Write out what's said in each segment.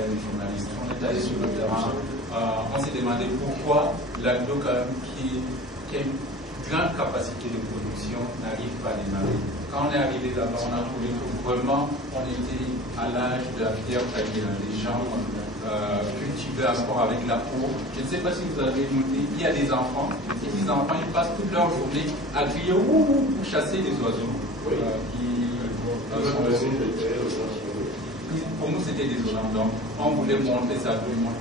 travail des journalistes. On est allé sur le terrain, on s'est demandé pourquoi l'agro, qui a une grande capacité de production, n'arrive pas à démarrer. Quand on est arrivé là-bas, on a trouvé que vraiment on était à l'âge de la pierre taillée. Les gens cultivaient encore avec la peau. Je ne sais pas si vous avez noté, il y a des enfants, et les enfants ils passent toute leur journée à crier ouh pour chasser les oiseaux. Pour nous, c'était désolant. Donc, on voulait montrer ça à tout le monde.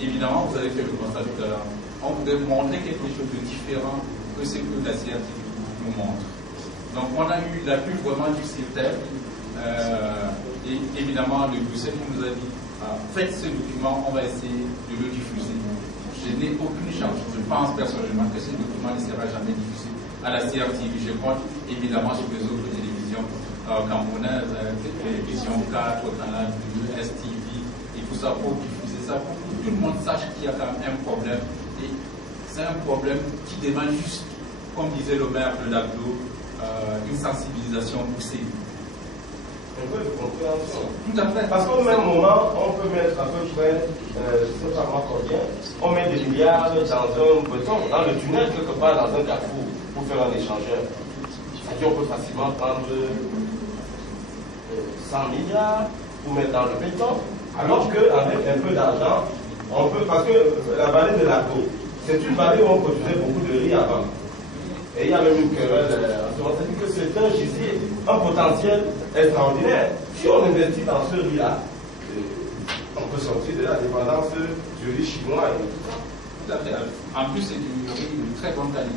Évidemment, vous avez fait le constat tout à l'heure. On voulait montrer quelque chose de différent que ce que la CRT nous montre. Donc, on a eu l'appui vraiment du CIRTEP. Et évidemment, le Bruxelles qui nous a dit faites ce document, on va essayer de le diffuser. Je n'ai aucune chance. Je pense personnellement que ce document ne sera jamais diffusé à la CRTV. Je compte évidemment sur les autres télévisions camerounaises, télévision 4, Canal 2, STV, et tout ça pour diffuser ça, pour que tout le monde sache qu'il y a quand même un problème. Et c'est un problème qui demande juste, comme disait le maire de l'aglo, une sensibilisation poussée. Un peu de compréhension. Tout à fait. Parce qu'au même moment, on peut mettre à peu près, je ne sais pas moi combien, on met des milliards dans un béton, dans le tunnel, quelque part dans un carrefour, pour faire un échangeur. C'est-à-dire on peut facilement prendre 100 milliards pour mettre dans le béton, alors qu'avec un peu d'argent, on peut, parce que la vallée de l'Argo, c'est une vallée où on produisait beaucoup de riz avant. Et il y a même une querelle, c'est-à-dire que c'est un gisier, un potentiel extraordinaire. Si on investit dans ce riz-là, on peut sortir de la dépendance du riz chinois et tout ça. Tout à fait. En plus, c'est du riz de très bonne qualité.